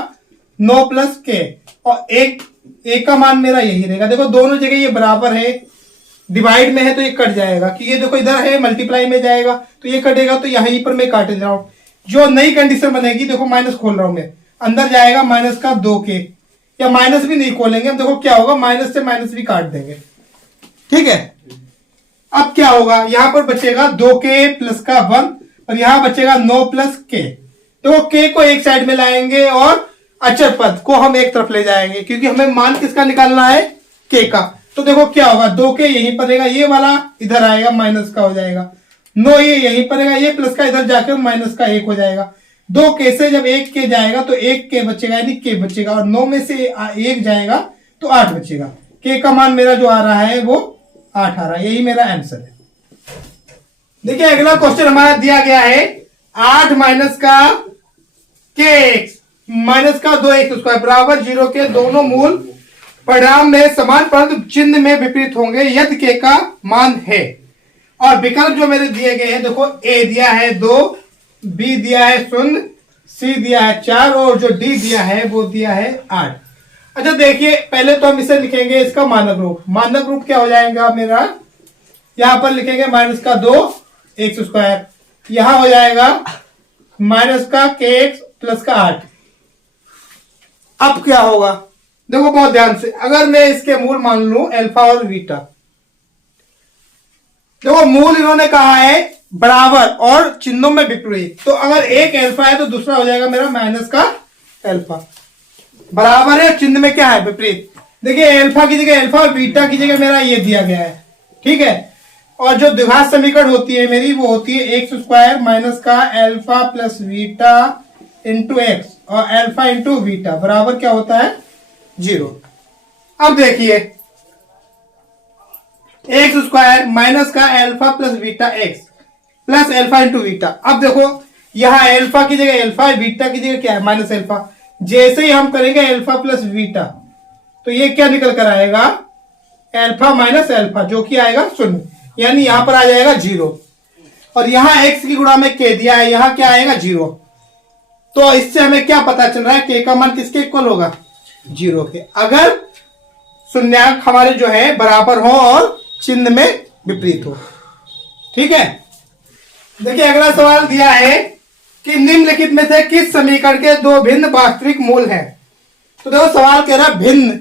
9 प्लस के, और एक का मान मेरा यही रहेगा। देखो दोनों जगह ये बराबर है, डिवाइड में है तो ये कट जाएगा, कि ये देखो इधर है मल्टीप्लाई में जाएगा तो ये कटेगा, तो यहीं पर मैं काट रहा हूं। जो नई कंडीशन बनेगी, देखो माइनस खोल रहा हूं मैं, अंदर जाएगा माइनस का 2k, या माइनस भी नहीं खोलेंगे, अब देखो क्या होगा, माइनस से माइनस भी काट देंगे, ठीक है। अब क्या होगा, यहां पर बचेगा 2k प्लस का 1 और यहां बचेगा 9 प्लस k। तो k को एक साइड में लाएंगे और अचर पद को हम एक तरफ ले जाएंगे, क्योंकि हमें मान किसका निकालना है, k का। तो देखो क्या होगा, 2k यहीं पर रहेगा, ये वाला इधर आएगा माइनस का हो जाएगा, 9 ये यहीं पर रहेगा, ये प्लस का इधर जाकर माइनस का 1 हो जाएगा। 2k से जब 1k जाएगा तो 1k बचेगा, यानी k बचेगा, और 9 में से 1 जाएगा तो 8 बचेगा। k का मान मेरा जो आ रहा है वो 8 आ रहा है, यही मेरा आंसर है। देखिए अगला क्वेश्चन हमारा दिया गया है 8 माइनस का k माइनस का 2x स्क्वायर बराबर 0 के दोनों मूल परिणाम में समान परंतु चिन्ह में विपरीत होंगे यदि k का मान है। और विकल्प जो मेरे दिए गए हैं, देखो a दिया है 2, b दिया है 0, c दिया है 4 और जो d दिया है वो दिया है 8। अच्छा देखिए पहले तो हम इसे लिखेंगे इसका मानक रूप। मानक रूप क्या हो जाएगा मेरा, यहां पर लिखेंगे माइनस का 2 एक्स स्क्वायर, यहां हो जाएगा माइनस का के एक्स प्लस का 8। अब क्या होगा, देखो बहुत ध्यान से, अगर मैं इसके मूल मान लूं अल्फा और बीटा, देखो मूल इन्होंने कहा है बराबर और चिन्हों में विपरीत, तो अगर एक अल्फा है तो दूसरा हो जाएगा मेरा माइनस का अल्फा। बराबर है, चिन्ह में क्या है विपरीत। देखिए अल्फा की जगह अल्फा और बीटा की जगह मेरा ये दिया गया है, ठीक है। और जो द्विघात समीकरण होती है मेरी वो होती है एक्स स्क्वायर माइनस का alpha plus beta into x और अल्फा इंटू बीटा बराबर क्या होता है 0। अब देखिए एक्स स्क्वायर माइनस का alpha plus beta x plus alpha into beta. अब देखो यहां अल्फा की जगह अल्फा है, बीटा की जगह क्या है माइनस अल्फा। जैसे ही हम करेंगे अल्फा प्लस बीटा तो ये क्या निकल कर आएगा अल्फा माइनस अल्फा, जो कि आएगा 0, यानी यहां पर आ जाएगा 0। और यहां x की गुणा में k दिया है, यहां क्या आएगा 0। तो इससे हमें क्या पता चल रहा है, k का मान किसके इक्वल होगा 0 के, अगर शून्यांक हमारे जो है बराबर हो और चिन्ह में विपरीत हो, ठीक है। देखिए अगला सवाल दिया है कि निम्नलिखित में से किस समीकरण के दो भिन्न वास्तविक मूल हैं। तो देखो सवाल कह रहा है भिन्न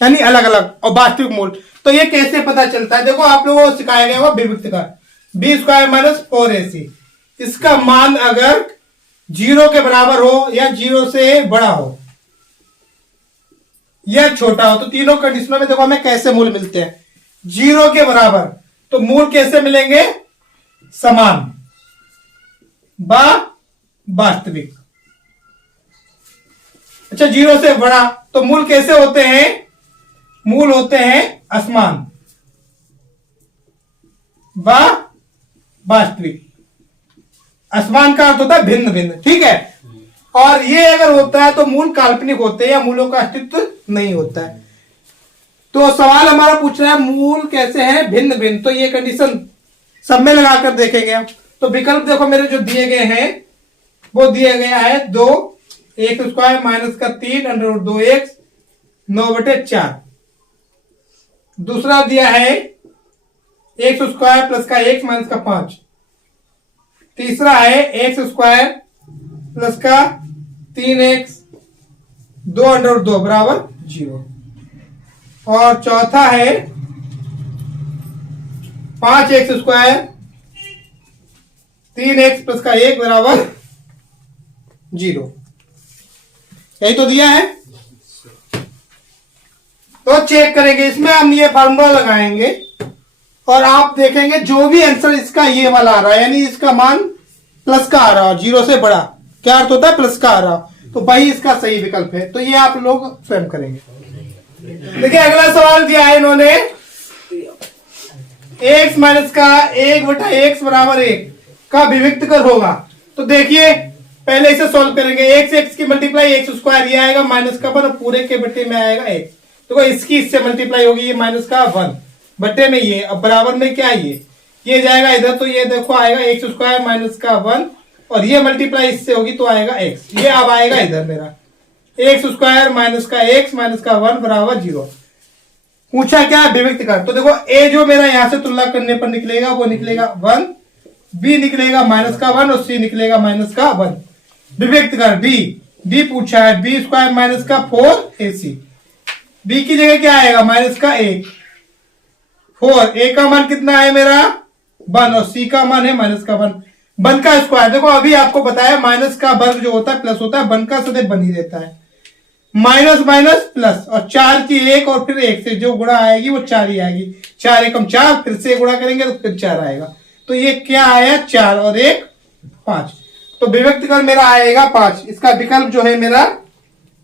यानी अलग अलग और वास्तविक मूल, तो ये कैसे पता चलता है। देखो आप लोगों को सिखाया गया वो विभक्त का बी स्क्वायर माइनस 4ac, इसका मान अगर 0 के बराबर हो या 0 से बड़ा हो या छोटा हो, तो तीनों कंडीशनों में देखो हमें कैसे मूल मिलते हैं 0 के बराबर, तो मूल कैसे मिलेंगे समान वास्तविक। अच्छा 0 से बड़ा तो मूल कैसे होते हैं, मूल होते हैं असमान वास्तविक। असमान का अर्थ होता है भिन्न भिन्न, ठीक है। और ये अगर होता है तो मूल काल्पनिक होते हैं या मूलों का अस्तित्व नहीं होता है। तो सवाल हमारा पूछ रहा है मूल कैसे हैं, भिन्न भिन्न। तो ये कंडीशन सब में लगाकर देखेंगे हम। तो विकल्प देखो मेरे जो दिए गए हैं वो दिया गया है 2 एक्स स्क्वायर माइनस का 3 अंडर रूट 2 एक्स 9/4। दूसरा दिया है एक्स स्क्वायर प्लस का एक्स माइनस का 5। तीसरा है एक्स स्क्वायर प्लस का 3x 2 अंडर रूट 2 बराबर 0। और चौथा है 5x स्क्वायर 3x प्लस का 1 बराबर 0। यही तो दिया है। तो चेक करेंगे, इसमें हम ये फार्मूला लगाएंगे और आप देखेंगे जो भी आंसर इसका ये वाला आ रहा है, यानी इसका मान प्लस का आ रहा हो, 0 से बड़ा। क्या अर्थ होता है? प्लस का आ रहा हो, तो वही इसका सही विकल्प है। तो ये आप लोग स्वयं करेंगे। देखिए अगला सवाल दिया है इन्होंने x माइनस का 1/x बराबर 1 का विविक्त कर होगा। तो देखिए पहले इसे सॉल्व करेंगे। x की मल्टीप्लाई एक्स स्क्वायर ये आएगा माइनस का 1 पूरे के बट्टे में आएगा 1। तो इसकी इससे मल्टीप्लाई होगी, ये माइनस का 1 बट्टे में ये, अब बराबर में क्या ये जाएगा इधर। तो ये देखो आएगा एक्स स्क्वायर माइनस का 1 और ये मल्टीप्लाई इससे होगी तो आएगा x। ये अब आएगा इधर मेरा एक्स स्क्वायर माइनस का x माइनस का 1 बराबर 0। पूछा क्या? विविक्त कर। तो देखो a जो मेरा यहां से तुलना करने पर निकलेगा वो निकलेगा 1, b निकलेगा माइनस का 1 और c निकलेगा माइनस का 1। विविक्त कर b पूछा है b स्क्वायर माइनस का 4ac। b की जगह क्या आएगा? माइनस का 1 4। a का मान कितना है मेरा 1 और c का मान है माइनस का 1। 1 का स्क्वायर देखो अभी आपको बताया माइनस का वर्ग जो होता है प्लस होता है, 1 का सदैव बन ही रहता है। माइनस माइनस प्लस और 4 की 1 और फिर 1 से जो गुणा आएगी वो 4 ही आएगी। 4 एकम 4 फिर से गुणा करेंगे तो फिर 4 आएगा। तो ये क्या आया? 4 और 1 5। तो विभक्त कर मेरा आएगा 5। इसका विकल्प जो है मेरा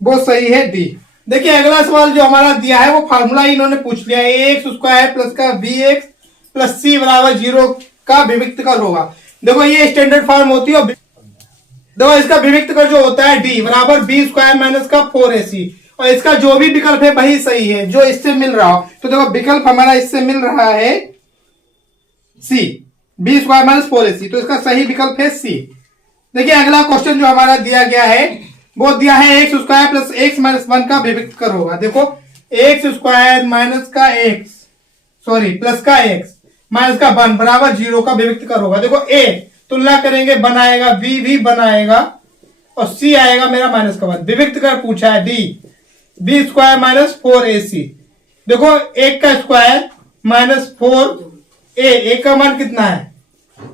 वो सही है डी। देखिए अगला सवाल जो हमारा दिया है वो फार्मूला इन्होंने पूछ लिया है। एक्स स्क्वायर प्लस का बी एक्स प्लस सी बराबर 0 का विभक्त कर होगा। देखो ये स्टैंडर्ड फॉर्म होती है। देखो इसका विभक्त कर जो होता है डी बराबर बी स्क्वायर माइनस का 4ac और इसका जो भी विकल्प है वही सही है जो इससे मिल रहा हो। तो देखो विकल्प हमारा इससे मिल रहा है C B square minus 4ac, तो इसका सही विकल्प है सी। देखिए अगला क्वेश्चन जो हमारा दिया गया है वो दिया है x square plus x minus 1 का विभक्त कर होगा। देखो एक्स स्क्वायर माइनस का एक्स प्लस का एक्स माइनस का 1 बराबर 0 का विभक्त कर होगा। देखो ए तुलना करेंगे बनाएगा बी भी बनाएगा और सी आएगा मेरा माइनस का 1। विभक्त कर पूछा है D B square minus 4ac। देखो एक का स्क्वायर माइनस 4a का मान कितना है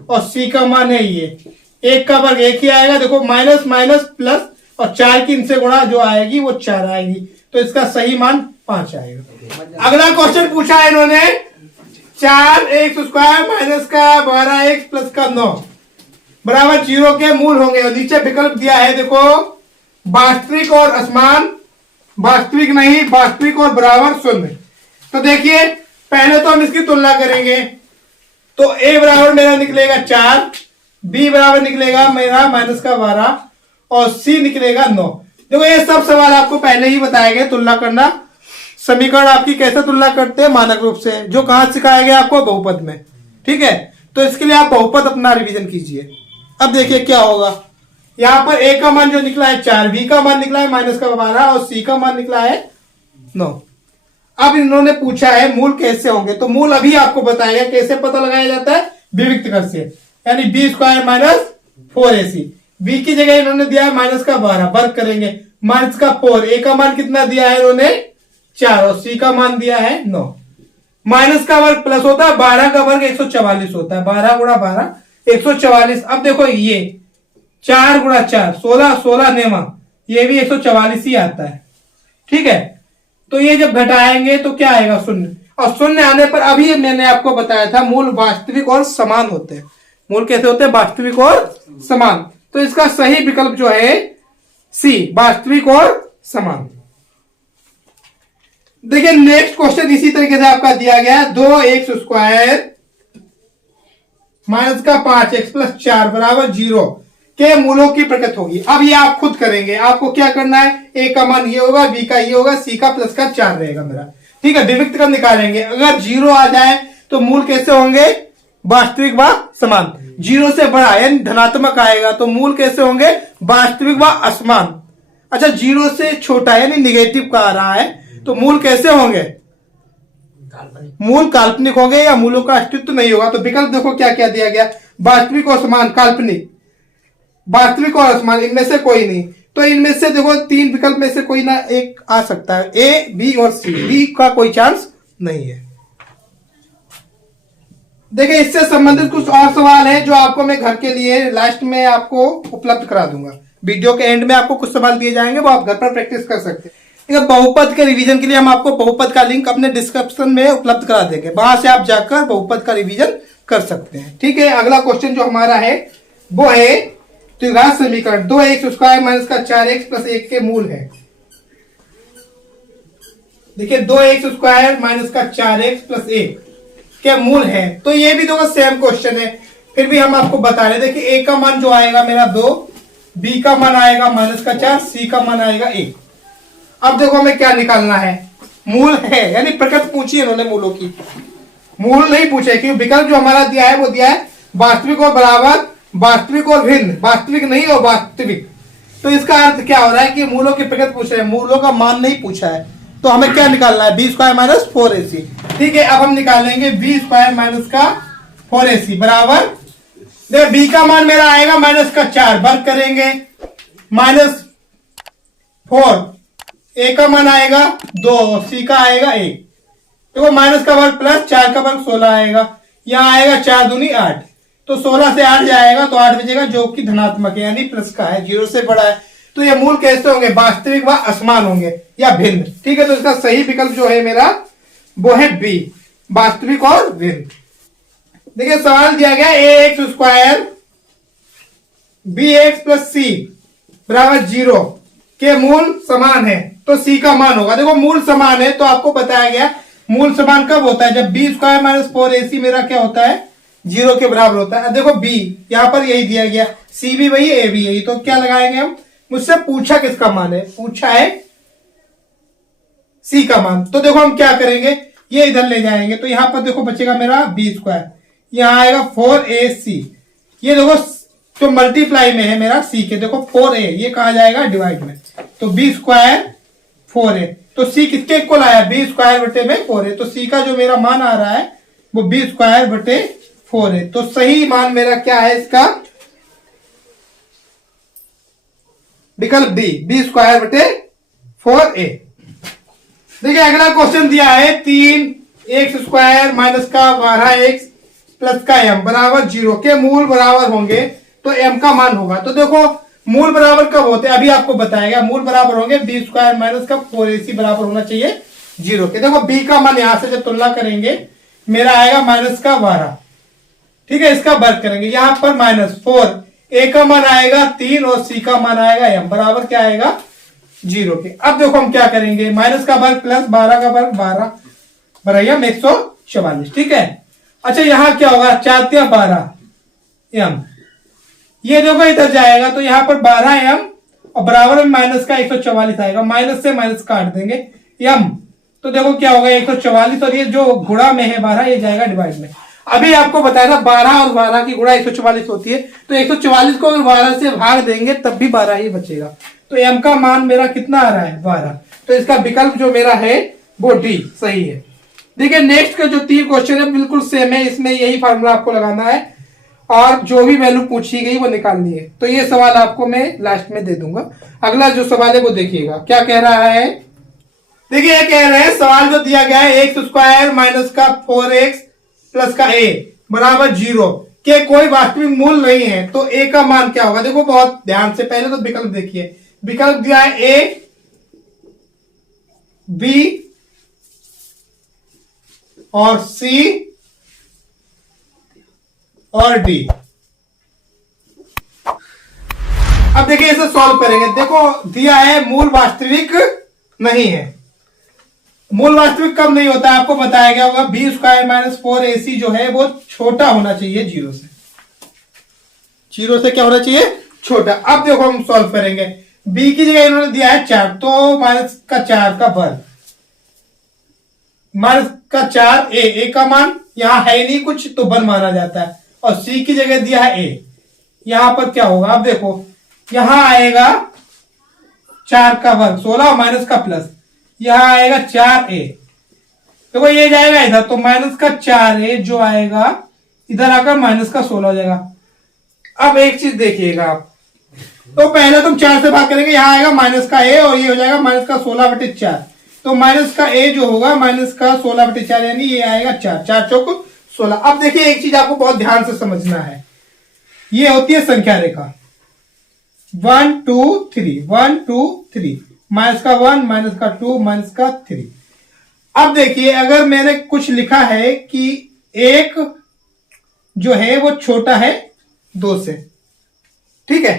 और सी का मान है ये, एक का वर्ग एक ही आएगा। देखो माइनस माइनस प्लस और 4 की इनसे गुणा जो आएगी वो 4 आएगी। तो इसका सही मान 5 आएगा। अगला क्वेश्चन पूछा है इन्होंने 4x स्क्वायर माइनस का 12x प्लस का 9 बराबर 0 के मूल होंगे और नीचे विकल्प दिया है। देखो वास्तविक और असमान, वास्तविक नहीं वास्तविक और बराबर 0। तो देखिए पहले तो हम इसकी तुलना करेंगे। तो a बराबर मेरा निकलेगा 4, b बराबर निकलेगा मेरा माइनस का 12 और c निकलेगा 9। देखो ये सब सवाल आपको पहले ही बताया गया तुलना करना। समीकरण आपकी कैसे तुलना करते हैं? मानक रूप से, जो कहां सिखाया गया आपको? बहुपद में। ठीक है, तो इसके लिए आप बहुपद अपना रिवीजन कीजिए। अब देखिए क्या होगा। यहां पर a का मान जो निकला है 4, b का मान निकला है माइनस का 12 और c का मान निकला है 9। अब इन्होंने पूछा है मूल कैसे होंगे। तो मूल अभी आपको बताया गया कैसे पता लगाया जाता है? विभक्त कर से, यानी B square minus 4ac। b की जगह इन्होंने दिया है माइनस का 12, वर्ग करेंगे माइनस का 4, a का मान कितना दिया है इन्होंने 4 और c का मान दिया है 9। माइनस का वर्ग प्लस होता है, 12 का वर्ग 144 होता है, 12 गुणा 12 144। अब देखो ये 4 गुणा 4 16, 16 नेवा ये भी 144 ही आता है। ठीक है, तो ये जब घटाएंगे तो क्या आएगा? 0। और 0 आने पर अभी मैंने आपको बताया था मूल वास्तविक और समान होते हैं। मूल कैसे होते हैं? वास्तविक और समान। तो इसका सही विकल्प जो है सी वास्तविक और समान। देखिए नेक्स्ट क्वेश्चन इसी तरीके से आपका दिया गया है, 2x² माइनस का 5x प्लस 4 बराबर 0 के मूलों की प्रकृति होगी। अब ये आप खुद करेंगे, आपको क्या करना है, a का मान ये होगा, b का ये होगा, c का प्लस का 4 रहेगा मेरा, ठीक है। विविक्त का निकालेंगे, अगर 0 आ जाए तो मूल कैसे होंगे, वास्तविक व समान। 0 से बड़ा यानी धनात्मक आएगा तो मूल कैसे होंगे, वास्तविक व असमान। अच्छा 0 से छोटा यानी निगेटिव का आ रहा है तो मूल कैसे होंगे, मूल काल्पनिक होंगे या मूलों का अस्तित्व नहीं होगा। तो विकल्प देखो क्या क्या दिया गया, वास्तविक और समान, काल्पनिक, वास्तविक और असमान, इनमें से कोई नहीं। तो इनमें से देखो 3 विकल्प में से कोई ना एक आ सकता है, ए, बी और सी। डी का कोई चांस नहीं है। देखिए इससे संबंधित कुछ और सवाल है जो आपको मैं घर के लिए लास्ट में आपको उपलब्ध करा दूंगा। वीडियो के एंड में आपको कुछ सवाल दिए जाएंगे, वो आप घर पर प्रैक्टिस कर सकते हैं। बहुपद के रिवीजन के लिए हम आपको बहुपद का लिंक अपने डिस्क्रिप्शन में उपलब्ध करा देंगे, वहां से आप जाकर बहुपद का रिवीजन कर सकते हैं, ठीक है। अगला क्वेश्चन जो हमारा है वो है द्विघात समीकरण, 2x² माइनस का 4x प्लस 1 के मूल है। देखिए 2x² माइनस का 4x प्लस 1 के मूल है, तो ये भी देखो सेम क्वेश्चन है, फिर भी हम आपको बता रहे। देखिए a का मान जो आएगा मेरा 2, b का मान आएगा माइनस का 4, c का मान आएगा 1। अब देखो हमें क्या निकालना है, मूल है यानी प्रकृति पूछी इन्होंने मूलों की, मूल नहीं पूछे, क्योंकि विकल्प जो हमारा दिया है वो दिया है वास्तविक और बराबर, वास्तविक और भिन्न, वास्तविक नहीं और वास्तविक। तो इसका अर्थ क्या हो रहा है कि मूलों की प्रकृति पूछ रहे हैं, मूलों का मान नहीं पूछा है। तो हमें क्या निकालना है, b² माइनस 4ac, ठीक है। अब हम निकालेंगे b² माइनस का 4ac बराबर, देखो b का मान मेरा आएगा माइनस का 4, वर्ग करेंगे माइनस 4, a का मान आएगा 2, c का आएगा 1, देखो माइनस का वर्ग प्लस 4 का वर्ग 16 आएगा, यहाँ आएगा 4 दूनी 8, तो 16 से 8 जाएगा तो 8 बचेगा जो कि धनात्मक है यानी प्लस का है, 0 से बड़ा है। तो ये मूल कैसे होंगे, वास्तविक व असमान होंगे या भिन्न, ठीक है। तो इसका सही विकल्प जो है मेरा वो है बी, वास्तविक और भिन्न। देखिए सवाल दिया गया ax² bx प्लस c बराबर 0 के मूल समान है, तो c का मान होगा। देखो मूल समान है तो आपको बताया गया मूल समान कब होता है, जब b² माइनस 4ac मेरा क्या होता है, 0 के बराबर होता है। देखो b यहां पर यही दिया गया, c भी वही, a भी यही, तो क्या लगाएंगे हम, मुझसे पूछा किसका मान है, पूछा है c का मान। तो देखो हम क्या करेंगे, ये इधर ले जाएंगे तो यहां पर देखो बचेगा मेरा b², यहां आएगा 4ac, ये देखो जो मल्टीप्लाई में है मेरा c के, देखो 4a, ये कहा जाएगा डिवाइड में, तो b² 4a, तो c किसके इक्वल आया, b² बटे में 4a, तो c का जो मेरा मान आ रहा है वो b² बटे 4a। तो सही मान मेरा क्या है इसका, विकल्प डी, b² बटे 4a। देखिए अगला क्वेश्चन दिया है 3x² माइनस का 12x प्लस का m बराबर 0 के मूल बराबर होंगे तो m का मान होगा। तो देखो मूल बराबर कब होते हैं, अभी आपको बताएगा, मूल बराबर होंगे b² माइनस का 4ac बराबर होना चाहिए 0 के। देखो b का मान यहां से जब तुलना करेंगे मेरा आएगा माइनस का 12, ठीक है, इसका वर्ग करेंगे, यहां पर माइनस 4, a का मान आएगा 3 और c का मान आएगा m बराबर क्या आएगा 0 के। अब देखो हम क्या करेंगे, माइनस का वर्ग प्लस 12 का वर्ग 12 बराबर 144, ठीक है। अच्छा यहाँ क्या होगा, 4 या 12 m, ये देखो इधर जाएगा तो यहाँ पर 12 m और बराबर में माइनस का 144 आएगा, माइनस से माइनस काट देंगे m, तो देखो क्या होगा 144, और ये जो गुणा में है 12 ये जाएगा डिवाइड में। अभी आपको बताया था 12 और 12 की गुणा 144 होती है, तो 144 को अगर 12 से भाग देंगे तब भी 12 ही बचेगा, तो m का मान मेरा कितना आ रहा है 12, तो इसका विकल्प जो मेरा है वो डी सही है। देखिए नेक्स्ट का जो 3 क्वेश्चन है बिल्कुल सेम है, इसमें यही फार्मूला आपको लगाना है और जो भी वैल्यू पूछी गई वो निकालनी है। तो ये सवाल आपको मैं लास्ट में दे दूंगा। अगला जो सवाल है वो देखिएगा क्या कह रहा है। देखिए ये कह रहे हैं सवाल जो दिया गया है x² माइनस का 4x प्लस का a बराबर 0 के कोई वास्तविक मूल नहीं है तो a का मान क्या होगा। देखो बहुत ध्यान से, पहले तो विकल्प देखिए, विकल्प दिया है a, b और c और d। अब देखिए इसे सॉल्व करेंगे। देखो दिया है मूल वास्तविक नहीं है, मूल वास्तविक कम नहीं होता, आपको बताया गया होगा बी स्क्वायर माइनस 4ac जो है वो छोटा होना चाहिए जीरो से। जीरो से क्या होना चाहिए? छोटा। अब देखो हम सॉल्व करेंगे। बी की जगह इन्होंने दिया है 4, तो माइनस का 4 का वर्ग माइनस का 4 ए का मान यहां है नहीं कुछ तो 1 माना जाता है, और सी की जगह दिया है ए। यहां पर क्या होगा? अब देखो यहां आएगा 4 का वर्ग 16 माइनस का प्लस, यहां आएगा 4a। देखो ये जाएगा इधर तो माइनस का 4a जो आएगा इधर आकर माइनस का 16 हो जाएगा। अब एक चीज देखिएगा आप, तो पहले तुम 4 से भाग करेंगे, यहां आएगा माइनस का a और ये हो जाएगा माइनस का 16/4। तो माइनस का a जो होगा माइनस का 16/4 यानी ये आएगा 4, 4 चौक 16। अब देखिए एक चीज आपको बहुत ध्यान से समझना है, ये होती है संख्या रेखा 1 2 3 1 2 3, माइनस का 1 माइनस का 2 माइनस का 3। अब देखिए अगर मैंने कुछ लिखा है कि एक जो है वो छोटा है 2 से, ठीक है,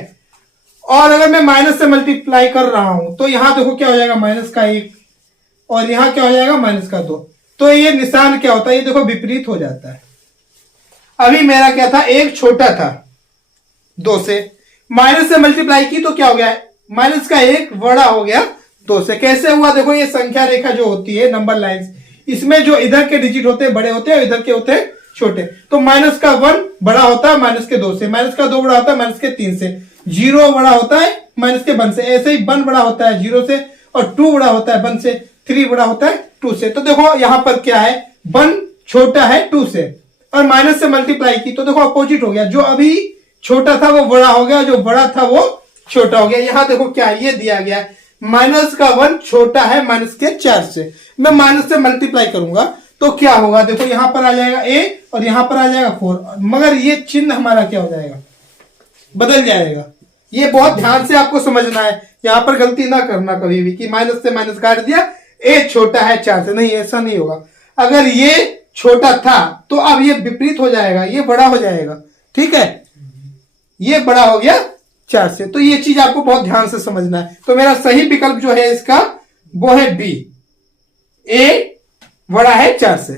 और अगर मैं माइनस से मल्टीप्लाई कर रहा हूं तो यहां देखो क्या हो जाएगा माइनस का 1 और यहां क्या हो जाएगा माइनस का 2। तो ये निशान क्या होता है? ये देखो विपरीत हो जाता है। अभी मेरा क्या था? एक छोटा था 2 से, माइनस से मल्टीप्लाई की तो क्या हो गया? माइनस का 1 बड़ा हो गया 2 से। कैसे हुआ? देखो ये संख्या रेखा जो होती है नंबर लाइंस, इसमें जो इधर के डिजिट होते हैं बड़े होते हैं और इधर के होते हैं छोटे। तो माइनस का 1 बड़ा होता है माइनस के 2 से, माइनस का 2 बड़ा होता है माइनस के 3 से, 0 बड़ा होता है माइनस के 1 से, ऐसे ही 1 बड़ा होता है 0 से, और 2 बड़ा होता है 1 से, 3 बड़ा होता है 2 से। तो देखो यहां पर क्या है? 1 छोटा है 2 से, और माइनस से मल्टीप्लाई की तो देखो अपोजिट हो गया, जो अभी छोटा था वो बड़ा हो गया, जो बड़ा था वो छोटा हो गया। यहां देखो क्या है? ये दिया गया है माइनस का 1 छोटा है माइनस के 4 से। मैं माइनस से मल्टीप्लाई करूंगा तो क्या होगा? देखो यहां पर आ जाएगा a और यहां पर आ जाएगा 4, मगर ये चिन्ह हमारा क्या हो जाएगा? बदल जाएगा। ये बहुत ध्यान से आपको समझना है, यहां पर गलती ना करना कभी भी कि माइनस से माइनस काट दिया, a छोटा है 4 से। नहीं, ऐसा नहीं होगा। अगर ये छोटा था तो अब ये विपरीत हो जाएगा, ये बड़ा हो जाएगा, ठीक है, ये बड़ा हो गया 4 से। तो ये चीज आपको बहुत ध्यान से समझना है। तो मेरा सही विकल्प जो है इसका वो है बी, ए बड़ा है 4 से।